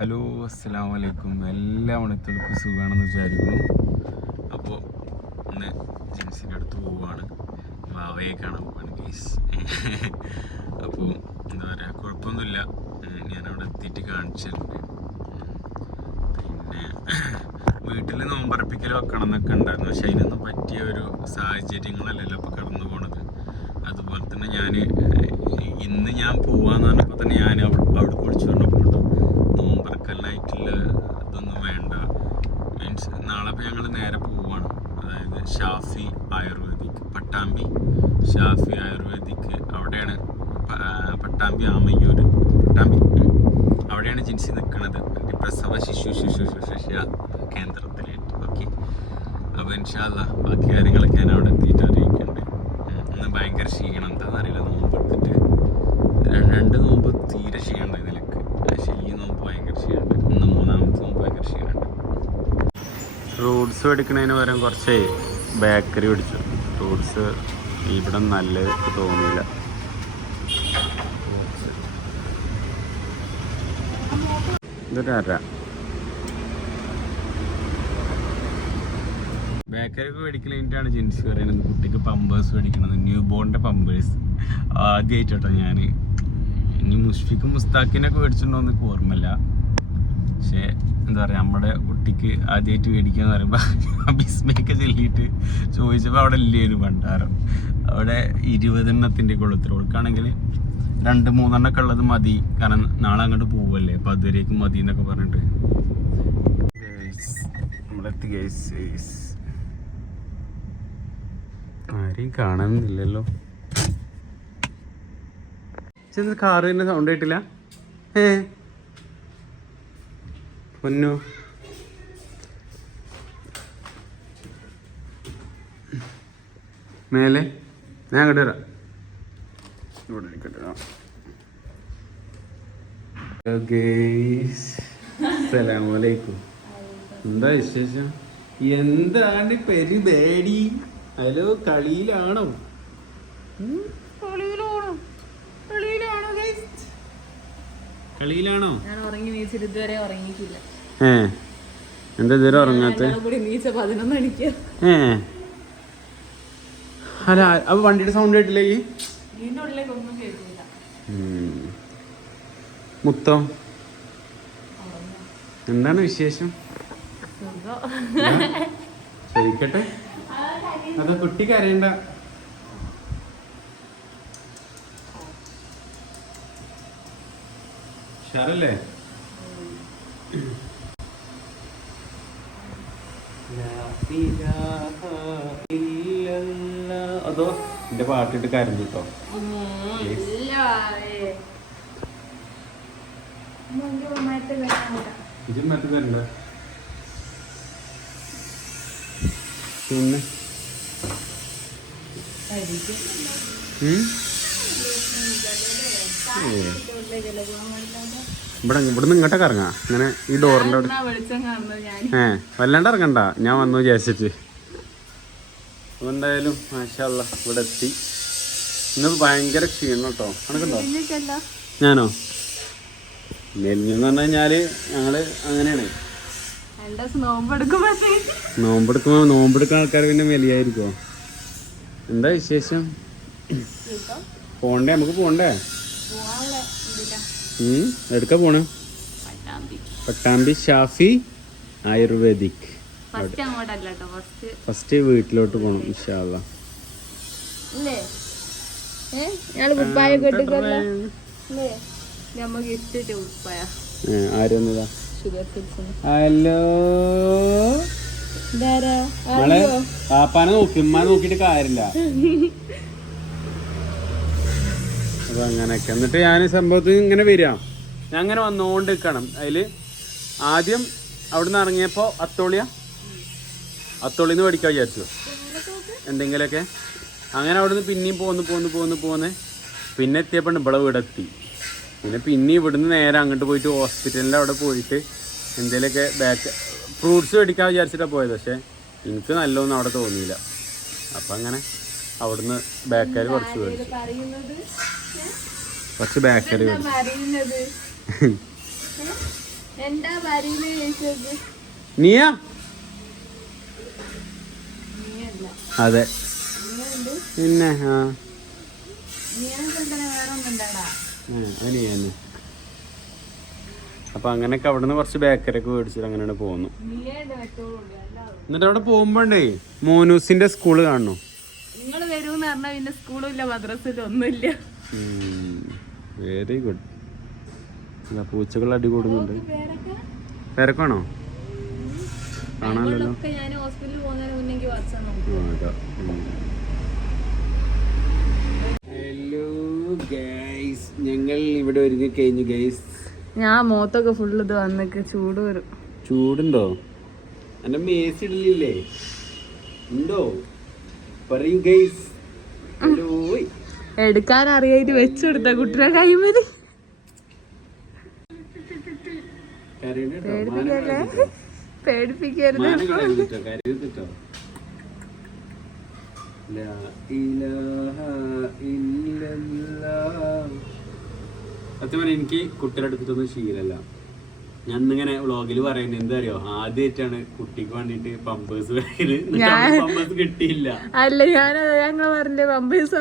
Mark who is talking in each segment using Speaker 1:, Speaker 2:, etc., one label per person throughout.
Speaker 1: Hello അസ്സാം വലൈക്കും എല്ലാ മണിത്തുകൾക്ക് സുഖമാണെന്ന് വിചാരിക്കുന്നു. അപ്പോൾ ഇന്ന് ജെൻസിന്റെ അടുത്ത് പോവുകയാണ് വാവയെ കാണാൻ പോവാണ് ഗേസ് അപ്പോൾ എന്താ പറയുക കുഴപ്പമൊന്നുമില്ല. ഞാനവിടെ എത്തിയിട്ട് കാണിച്ചിട്ടുണ്ട് പിന്നെ വീട്ടിൽ നോമ്പറപ്പിക്കൽ വെക്കണം എന്നൊക്കെ ഉണ്ടായിരുന്നു പക്ഷെ അതിനൊന്നും പറ്റിയ ഒരു സാഹചര്യങ്ങളല്ലല്ലോ ഇപ്പോൾ കടന്നു പോണത്. അതുപോലെ തന്നെ ഞാൻ ഇന്ന് ഞാൻ പോവാന്ന് പറഞ്ഞപ്പോൾ തന്നെ ഞാൻ അവിടെ കുളിച്ചു പറഞ്ഞപ്പോൾ നോമ്പറക്കലിനായിട്ടുള്ള ഇതൊന്നും വേണ്ട. മീൻസ് നാളെ ഇപ്പോൾ ഞങ്ങൾ നേരെ പോവാണ്. അതായത് ഷാഫി ആയുർവേദിക് പട്ടാമ്പി ഷാഫി ആയുർവേദിക് അവിടെയാണ്. പട്ടാമ്പി ആമയ്യൂർ പട്ടാമ്പി. അവിടെയാണ് ജിൻസി നിൽക്കുന്നത് പ്രസവ ശിശു ശിശു ശുശ്രൂഷ കേന്ദ്രത്തിലായിട്ട് ഓക്കെ അപ്പോൾ ഇൻഷാല്ല ബാക്കി കാര്യങ്ങളൊക്കെ ഞാൻ അവിടെ എത്തിയിട്ട് അറിയിക്കുന്നുണ്ട്. ഇന്ന് ഭയങ്കര ക്ഷീണം എന്താണെന്ന് അറിയില്ല നോമ്പ് എടുത്തിട്ട് രണ്ട് നോമ്പ് തീരെ ക്ഷീണമുണ്ട് ഇതിലേക്ക് പക്ഷേ ഈ നോമ്പ് ഭയങ്കര ക്ഷീണമുണ്ട് ഇന്ന് മൂന്നാമത്തെ നോമ്പ് ഭയങ്കര ക്ഷീണമുണ്ട് ഫ്രൂട്ട്സ് എടുക്കുന്നതിന് പകരം കുറച്ച് ബേക്കറി പിടിച്ചു ഫ്രൂട്ട്സ് ഇവിടെ നല്ലത് തോന്നിയില്ല ഇതൊരു അര ബേക്കറി ഒക്കെ മേടിക്കൽ കഴിഞ്ഞിട്ടാണ് ജിൻസ് പറയുന്നത് കുട്ടിക്ക് പമ്പേഴ്സ് മേടിക്കണത് ന്യൂ ബോണിന്റെ പമ്പേഴ്സ് ആദ്യമായിട്ടോ ഞാൻ ഇനി മുഷ്ഫിക്കും മുസ്താഖിനൊക്കെ മേടിച്ചിട്ടുണ്ടോ എന്നൊക്കെ ഓർമ്മയില്ല. പക്ഷേ എന്താ പറയുക നമ്മുടെ കുട്ടിക്ക് ആദ്യമായിട്ട് മേടിക്കുക എന്ന് പറയുമ്പോൾ ബിസ്മയൊക്കെ ചൊല്ലിയിട്ട് ചോദിച്ചപ്പോൾ അവിടെ ഒരു ഭണ്ഡാരം അവിടെ ഇരുപതെണ്ണത്തിന്റെ കൊളുത്തിൽ കൊടുക്കുകയാണെങ്കിൽ രണ്ട് മൂന്നെണ്ണൊക്കെ ഉള്ളത് മതി. കാരണം നാളെ അങ്ങോട്ട് പോവല്ലേ. അപ്പൊ അതുവരേക്കും മതി എന്നൊക്കെ പറഞ്ഞിട്ട്. ആരെയും കാണുന്നില്ലല്ലോ കാറ് തന്നെ സൗണ്ട് കിട്ടില്ല ഏ? പൊന്നു? മേലെ? ഞാൻ അങ്ങോട്ട് വരാം. ഇവിടെ നിൽക്കട്ടെ അസ്സലാമലൈക്കും എന്താ വിശേഷം? എന്താണ് പരിപാടി? ഹലോ കളിയിലാണോ? കളിയിലാണോ.
Speaker 2: ഞാൻ ഉറങ്ങി നീച്ചിട്ട് ഇതുവരെ ഉറങ്ങിയിട്ടില്ല.
Speaker 1: ഏ എന്താ ഇതുവരെ ഉറങ്ങാത്ത? അല്ല അപ്പൊ വണ്ടിയുടെ സൗണ്ട് കേട്ടില്ലേ? മുത്തം. എന്താണ് വിശേഷം? ചോദിക്കട്ടെ അത് കുട്ടി കരയണ്ട. ഉഷാറല്ലേ? അതോ? എന്റെ പാട്ടിട്ട് കരഞ്ഞു കേട്ടോ മറ്റു തരണ്ട പിന്നെ. ഇവിടെ ഇവിടുന്ന് ഇങ്ങോട്ടൊക്കെ ഇറങ്ങാ. ഇങ്ങനെ ഈ ഡോറിന്റെ അവിടെ
Speaker 2: ഏഹ്
Speaker 1: ഏ വല്ലാണ്ട് ഇറങ്ങണ്ട. ഞാൻ വന്നു വിചാരിച്ചിട്ട്. എന്തായാലും മാഷല്ല ഇവിടെ എത്തി ഇന്ന് ഭയങ്കര ക്ഷീണം കേട്ടോ കണക്കുണ്ടോ? ഞാനോ? മെലിഞ്ഞെന്ന് പറഞ്ഞു കഴിഞ്ഞാൽ ഞങ്ങൾ അങ്ങനെയാണ്. നോമ്പെടുക്കുമ്പോ നോമ്പെടുക്കുന്ന ആൾക്കാർ പിന്നെ മെലിയായിരിക്കോ എന്താ വിശേഷം? പോണ്ടേ? നമുക്ക് പോണ്ടേ? എടുക്ക പോണേ?
Speaker 2: പട്ടാമ്പി
Speaker 1: ഷാഫി ആയുർവേദിക്.
Speaker 2: ഫസ്റ്റ് അങ്ങോട്ടല്ല ഫസ്റ്റ്.
Speaker 1: ഫസ്റ്റ് വീട്ടിലോട്ട് പോകണം ഇൻഷാല്ല ആരൊന്നതാ ഹലോ? നമ്മളെ പാപ്പാനെ നോക്കി ഉമ്മാനെ നോക്കിട്ട് കാര്യമില്ല. അപ്പൊ അങ്ങനെയൊക്കെ. എന്നിട്ട് ഞാൻ സംഭവത്തിൽ ഇങ്ങനെ വരാം ഞാൻ അങ്ങനെ വന്നോണ്ട് നിൽക്കണം അതിൽ ആദ്യം അവിടുന്ന് ഇറങ്ങിയപ്പോ അത്തോളിയ? അത്തോളിന്ന് പഠിക്കാൻ വിചാരിച്ചു. എന്തെങ്കിലുമൊക്കെ അങ്ങനെ അവിടെ നിന്ന് പിന്നെയും പോന്ന് പോന്ന് പോന്ന് പോന്ന്. പിന്നെ എത്തിയപ്പോൾ ഇവിടെ വീടെത്തി. പിന്നെ പിന്നെ ഇവിടുന്ന് നേരെ അങ്ങോട്ട് പോയിട്ട് ഹോസ്പിറ്റലിന്റെ അവിടെ പോയിട്ട് എന്തെങ്കിലുമൊക്കെ ബാക്ക് ഫ്രൂട്ട്സ് മേടിക്കാൻ വിചാരിച്ചിട്ടാണ് പോയത്. പക്ഷേ എനിക്ക് നല്ലതൊന്നും അവിടെ തോന്നിയില്ല. അപ്പം അങ്ങനെ അവിടുന്ന് ബേക്കറി കുറച്ച് മേടിച്ചു. കുറച്ച് ബേക്കറി
Speaker 2: മേടിച്ചു.
Speaker 1: നീയാ? അതെ. പിന്നെ ആ. അപ്പൊ അങ്ങനെയൊക്കെ അവിടുന്ന് കുറച്ച് ബേക്കറി ഒക്കെ മേടിച്ചിട്ട് അങ്ങനെയാണ് പോകുന്നു എന്നിട്ട് അവിടെ പോകുമ്പോണ്ടേ മോനൂസിന്റെ സ്കൂൾ കാണണോ?
Speaker 2: നിങ്ങൾ വരൂന്ന് പറഞ്ഞാൽ പിന്നെ സ്കൂളും ഇല്ല മദ്രസിലും ഒന്നുമില്ല.
Speaker 1: വെരി ഗുഡ് പൂച്ചകൾ അടി കൂടുന്നുണ്ട്.
Speaker 2: പേരൊക്കെ?
Speaker 1: പേരക്കാണോ കാണാനല്ലോ
Speaker 2: ഞാൻ ഹോസ്പിറ്റലിൽ പോകുന്നതിന് മുന്നേ എനിക്ക് വാട്സാപ്പ്
Speaker 1: ഹലോ ഗൈസ് ഞങ്ങൾ ഇവിടെ ഒരുങ്ങി കഴിഞ്ഞു ഗൈസ്
Speaker 2: ഞാൻ മുഖത്തൊക്കെ ഫുള്ള് ഇത് വന്നിക്ക് ചൂട് വരും.
Speaker 1: ചൂടുണ്ടോ? എന്റെ മേസ് ഇടലില്ലേ? ഉണ്ടോ? പറയൂ ഗൈസ്
Speaker 2: എടുക്കാൻ അറിയായിട്ട് വെച്ചെടുത്ത കുട്ടിയുടെ കൈമതി പേടിപ്പിക്കരുത്.
Speaker 1: സത്യം പറഞ്ഞാൽ എനിക്ക് കുട്ടിയുടെ അടുത്തൊന്നും ശീലല്ല. ഞാൻ ഇന്നിങ്ങനെ വ്ളോഗിൽ പറയുന്നത് എന്താ അറിയോ ആദ്യമായിട്ടാണ് കുട്ടിക്ക് വേണ്ടിട്ട് പമ്പേഴ്സ് പമ്പേഴ്സ് കിട്ടിയില്ല.
Speaker 2: അല്ല ഞാൻ ഞങ്ങൾ പറഞ്ഞ പമ്പേഴ്സ്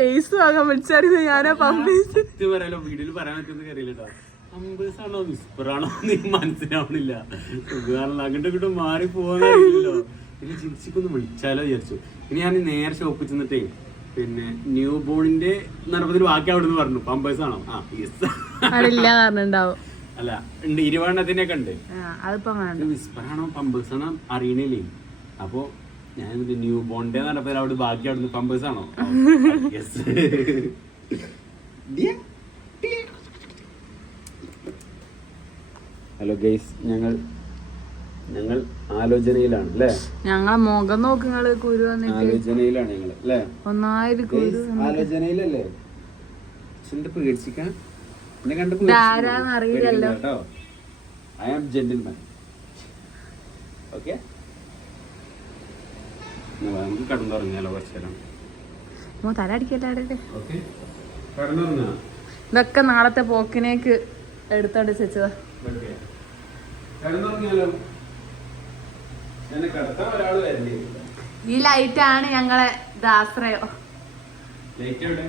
Speaker 2: ലേസ് വാങ്ങാൻ വിളിച്ചായിരുന്നു ഞാനാ പമ്പേഴ്സ്
Speaker 1: പറയാലോ വീട്ടിൽ പറയാൻ പറ്റുന്ന കാര്യമില്ലട്ടോ പമ്പേഴ്സ് ആണോ വിസ്പറാണോ മനസ്സിലാവണില്ല. സുഖമാണല്ലോ അങ്ങോട്ട് ഇങ്ങോട്ട് മാറി പോകാനില്ലല്ലോ ഇനി ജിൻസിക്കൊന്ന് വിളിച്ചാലോ വിചാരിച്ചു. ഇനി ഞാൻ നേരെ ഷോപ്പിൽ ചെന്നിട്ടേ പിന്നെ ന്യൂ ബോണിന്റെ നടപ്പത്തിന് ബാക്കി അവിടെ നിന്ന് പറഞ്ഞു. പമ്പേഴ്സ് ആണോ ആ യെസ് അല്ല ഉണ്ട്. ഇരുപതെണ്ണത്തിന്റെ ഒക്കെ ഉണ്ട്. വിസ്പറാണോ? പമ്പേഴ്സ് ആണോ അറിയണില്ലേ? അപ്പോ ഞാൻ ന്യൂ ബോണിന്റെ നടപ്പത്തിൽ അവിടെ ബാക്കി അവിടെ നിന്ന് പമ്പേഴ്സ് ആണോ യെസ് ഹലോ ഗൈസ് ഞങ്ങൾ ഞങ്ങൾ ആലോചനയിലാണ് അല്ലേ?
Speaker 2: ഞങ്ങളെ മുഖം നോക്കി കുരു
Speaker 1: ആലോചനയിലാണ് ഞങ്ങൾ അല്ലേ?
Speaker 2: ഒന്നായിരം കുരു
Speaker 1: ആലോചനയിലല്ലേ? ചിന്ത പേടിച്ചിക്കാൻ എന്നെ കണ്ട്
Speaker 2: അറിയില്ലല്ലോ.
Speaker 1: കേട്ടോ. ഐ ആം ജെന്റിൽമാൻ ഓക്കെ നമുക്ക് കടന്നുറങ്ങിയാലോ കുറച്ചു നേരം.
Speaker 2: തല അടിക്കല്ലേ ഇതൊക്കെ നാളത്തെ പോക്കിനേക്ക് എടുത്തോണ്ട്
Speaker 1: ഓക്കെ കടന്നുറങ്ങിയാലോ എന്നെ കിടത്താൻ ഒരാൾ വരില്ലേ
Speaker 2: ഈ ലൈറ്റ് ആണ് ഞങ്ങളെ ദാശ്രയോ
Speaker 1: ലൈറ്റ് എവിടെ?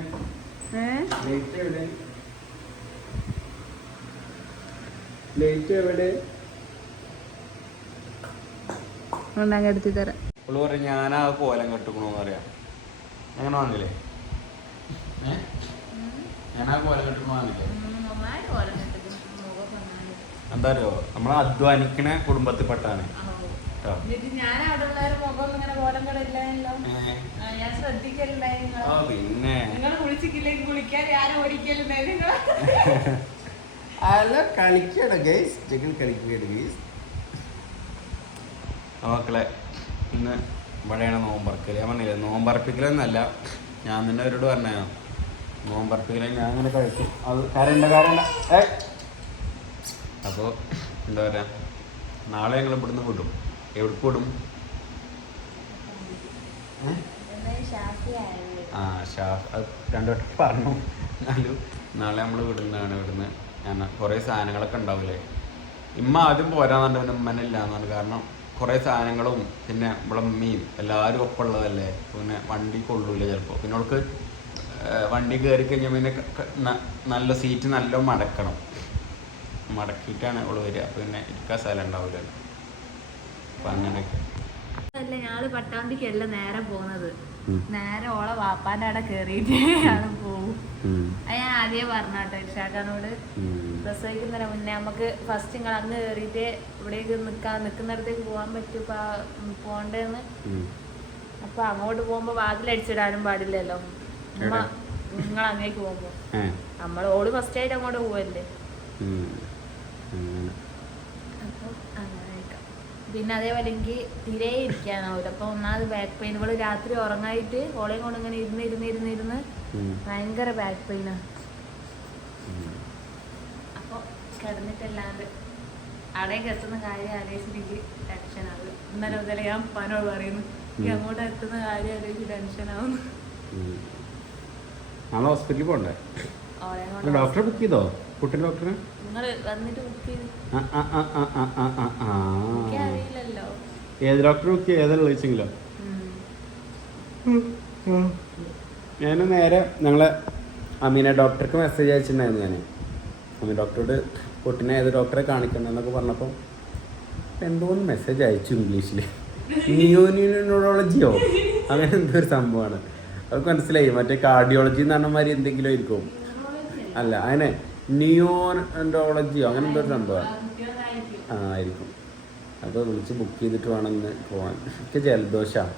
Speaker 1: ലൈറ്റ് എവിടെ? ലൈറ്റ് എവിടെ?
Speaker 2: ഉണ്ടാക്കി എടുത്തി തരാം.
Speaker 1: അവൾ പറയും ഞാനാ കോലം കെട്ടുക്കണോന്ന് പറയാ അങ്ങനെ വന്നില്ലേ? ഞാനാ കോലം കെട്ടുക്കണോ വന്നില്ലേ എന്താ അറിയോ നമ്മൾ അധ്വാനിക്കണ കുടുംബത്തിൽപ്പെട്ടാണ്. പെട്ടാണ് പിന്നെ. അല്ല കളിക്കണം ഗൈസ് ചെക്കൻ കളിക്കുകയാണ് ഗൈസ് മക്കളെ ഇന്ന് ഇവിടെയാണ് നോമ്പറക്കൽ ഞാൻ പറഞ്ഞില്ലേ നോമ്പറപ്പിക്കലെന്നല്ല. ഞാൻ തന്നെ അവരോട് പറഞ്ഞു നോമ്പറപ്പിക്കലെ ഞാൻ അങ്ങനെ കഴിക്കും അത് കരണ്ട കരണ്ട ഏ അപ്പോൾ എന്താ പറയുക നാളെ ഞങ്ങൾ ഇവിടുന്ന് വിടും. എവിടെ വിടും? ആ ഷാഫ് രണ്ടു വട്ടം പറഞ്ഞു. എന്നാലും നാളെ നമ്മൾ വിടുന്നതാണ് ഇവിടുന്ന്. ഞാൻ കുറേ സാധനങ്ങളൊക്കെ ഉണ്ടാവില്ലേ ഇമ്മ ആദ്യം പോരാന്നുണ്ട് പിന്നെ ഉമ്മനില്ല എന്നാണ് കാരണം കുറേ സാധനങ്ങളും പിന്നെ ഇവിടെ ഉമ്മയും എല്ലാവരും ഒപ്പം ഉള്ളതല്ലേ പിന്നെ വണ്ടി കൊള്ളൂല ചിലപ്പോൾ പിന്നെ അവൾക്ക് വണ്ടി കയറി കഴിഞ്ഞാൽ പിന്നെ നല്ല സീറ്റ് നല്ല മടക്കണം മടക്കിയിട്ടാണ് അവൾ വരിക. അപ്പോൾ പിന്നെ ഇരിക്കാൻ സ്ഥലം ഉണ്ടാവില്ലല്ലോ അപ്പം അങ്ങനെയൊക്കെ.
Speaker 2: അല്ല ഞങ്ങൾ പട്ടാമ്പിക്കല്ല നേരെ പോകുന്നത് നേരെ ഓളെ വാപ്പാന്റെ അവിടെ കേറിയിട്ട് ഞങ്ങൾ പോവും. അത് ഞാൻ ആദ്യം പറഞ്ഞാട്ടോ ഇഷാക്കാനോട്. പ്രസവിക്കുന്നതിന് മുന്നേ നമുക്ക് ഫസ്റ്റ് നിങ്ങൾ അങ്ങ് കയറിയിട്ട് ഇവിടേക്ക് നിൽക്കാൻ നിൽക്കുന്നിടത്തേക്ക് പോകാൻ പറ്റും പോണ്ടേന്ന്. അപ്പൊ അങ്ങോട്ട് പോകുമ്പോ വാതിലടിച്ചിടാനും പാടില്ലല്ലോ? നിങ്ങൾ അങ്ങേക്ക് പോകുമ്പോ. നമ്മൾ ഓൾ ഫസ്റ്റ് ആയിട്ട് അങ്ങോട്ട് പോവല്ലേ. പിന്നെ അതേപോലെ എനിക്ക് തീരെ ഇരിക്കാനാവില്ല അപ്പൊ ഒന്നാമത് ബാക്ക് പെയിൻ ഇവൾ രാത്രി ഉറങ്ങായിട്ട് ഓളെയും കൊണ്ട് ഇങ്ങനെ ഇരുന്ന് ഇരുന്ന് ഇരുന്ന് ഇരുന്ന് ഭയങ്കര ബാക്ക് പെയിനാ. അപ്പൊ കിടന്നിട്ടല്ലാണ്ട് അവിടെ എത്തുന്ന കാര്യം ആലോചിച്ചിട്ട് ടെൻഷൻ അത് ഇന്നലെ മുതലേ ഞാൻ പനോട് പറയുന്നു എനിക്ക് അങ്ങോട്ട് എത്തുന്ന കാര്യം ആലോചിച്ച് ടെൻഷനാവുന്നു.
Speaker 1: ഹോസ്പിറ്റലിൽ
Speaker 2: കൊണ്ട്
Speaker 1: ഡോക്ടറെ ബുക്ക് ചെയ്തോ? കുട്ടി ഡോക്ടറെ. ഏത് ഡോക്ടറെ ബുക്ക് ചെയ്ത് ഏതാ വിളിച്ചെങ്കിലോ? ഞാൻ നേരെ ഞങ്ങളെ അമീന ഡോക്ടർക്ക് മെസ്സേജ് അയച്ചിട്ടുണ്ടായിരുന്നു ഞാൻ അമീൻ ഡോക്ടറോട് കുട്ടിനെ ഏത് ഡോക്ടറെ കാണിക്കണം എന്നൊക്കെ പറഞ്ഞപ്പോൾ എന്തോന്ന് മെസ്സേജ് അയച്ചു ഇംഗ്ലീഷിൽ നിയോനിയോളജിയോ അങ്ങനെ എന്തോ ഒരു സംഭവമാണ്. അവർക്ക് മനസ്സിലായി. മറ്റേ കാർഡിയോളജി എന്ന് പറഞ്ഞ മാതിരി എന്തെങ്കിലും ആയിരിക്കും. അല്ല അതിനെ നിയോണ്ടോളജിയോ അങ്ങനെ എന്തോ സംഭവമാണ്
Speaker 2: ആ,
Speaker 1: ആയിരിക്കും. അപ്പോൾ വിളിച്ച് ബുക്ക് ചെയ്തിട്ട് വേണം ഇന്ന് പോകാൻ എനിക്ക് ജലദോഷമാണ്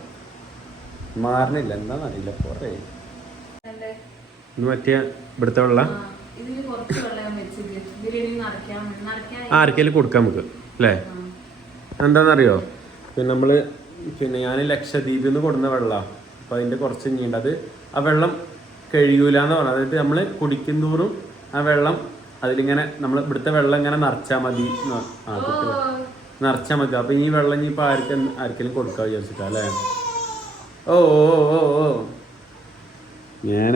Speaker 1: മാറണില്ല എന്താണെന്നറിയില്ല കുറേ പറ്റിയ ഇവിടുത്തെ വെള്ള? ആർക്കെങ്കിലും കൊടുക്കാം നമുക്ക് അല്ലേ? എന്താണെന്നറിയോ പിന്നെ നമ്മൾ പിന്നെ ഞാൻ ലക്ഷദ്വീപിൽ നിന്ന് കൊടുന്ന വെള്ളമാണ് അപ്പോൾ അതിന്റെ കുറച്ച് ഇനിയുണ്ട്. അത് ആ വെള്ളം കഴിയൂല എന്ന് പറഞ്ഞത് അതായത് നമ്മൾ കുടിക്കും തോറും ആ വെള്ളം അതിലിങ്ങനെ നമ്മൾ ഇവിടുത്തെ വെള്ളം ഇങ്ങനെ നിറച്ചാൽ മതി ആ കുട്ടി നിറച്ചാൽ മതി. അപ്പം ഈ വെള്ളം ഇനിയിപ്പോൾ ആർക്കും ആർക്കെങ്കിലും കൊടുക്കാൻ വിചാരിച്ചിട്ടാ അല്ലേ? ഓ ഓ ഓ ഓ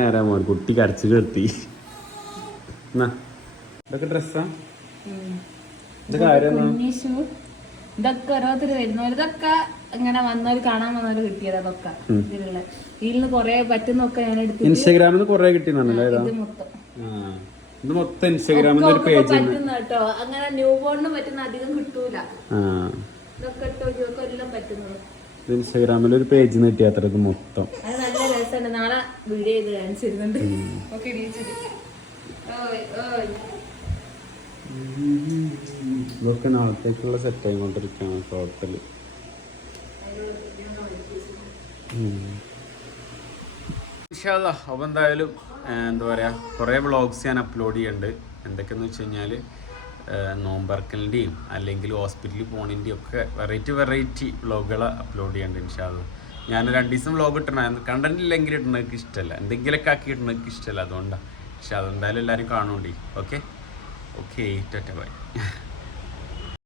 Speaker 1: ആരാ മോൻ കുട്ടി കരച്ചു നിർത്തി എന്നാ? ഇതൊക്കെ ഡ്രസ്സാ? ഇതൊക്കെ
Speaker 2: ആരാ ഇതൊക്കെ ഓരോരുത്തർ വരുന്നവർ ഇതൊക്കെ ഇങ്ങനെ വന്നവര് കാണാൻ വന്നവര് കിട്ടിയത് അതൊക്കെ. ഇതിലുള്ള. ഇതിൽ കൊറേ പറ്റുന്നൊക്കെ ഞാൻ എടുത്തു
Speaker 1: ഇൻസ്റ്റാഗ്രാമിൽ നിന്ന് കൊറേ കിട്ടിയെന്നല്ലേ ഇത്
Speaker 2: മൊത്തം.
Speaker 1: ഇത് മൊത്തം ഇൻസ്റ്റാഗ്രാമിൽ ഒരു പേജ്
Speaker 2: പറ്റുന്ന കേട്ടോ. അങ്ങനെ ന്യൂ ബോണിന് പറ്റുന്ന അധികം കിട്ടൂല. ഇതൊക്കെ ഇട്ടോ ഇതൊക്കെ എല്ലാം പറ്റുന്നത്
Speaker 1: ഇൻസ്റ്റാഗ്രാമിൽ ഒരു പേജ് നീട്ടി അത്ര ഇത് മൊത്തം.
Speaker 2: അത് നല്ല രസമുണ്ട്. നാളെ വീഡിയോ ചെയ്ത് കാണിച്ചിരുന്നുണ്ട്. ഓക്കെ
Speaker 1: ഇതൊക്കെ നാളത്തേക്കുള്ള സെറ്റ് ആയിക്കൊണ്ടിരിക്കുകയാണ് ടോട്ടൽ അപ്പോൾ എന്തായാലും എന്താ പറയുക കുറേ വ്ളോഗ്സ് ഞാൻ അപ്ലോഡ് ചെയ്യുന്നുണ്ട് എന്തൊക്കെയെന്ന് വെച്ച് കഴിഞ്ഞാൽ നോമ്പറക്കലിന്റെയും അല്ലെങ്കിൽ ഹോസ്പിറ്റലിൽ പോണതിന്റെയും ഒക്കെ വെറൈറ്റി വെറൈറ്റി വ്ളോഗുകൾ അപ്ലോഡ് ചെയ്യുന്നുണ്ട് ഇൻഷാല്ല ഞാൻ രണ്ട് ദിവസം വ്ളോഗ് ഇട്ടണം കണ്ടന്റ് ഇല്ലെങ്കിൽ ഇടുന്നതൊക്കെ ഇഷ്ടമല്ല എന്തെങ്കിലുമൊക്കെ ആക്കി ഇടുന്നതൊക്കെ ഇഷ്ടമല്ല അതുകൊണ്ടാണ് പക്ഷെ അതെന്തായാലും എല്ലാവരും കാണുന്നുണ്ട് ഓക്കെ? Okay Tata by.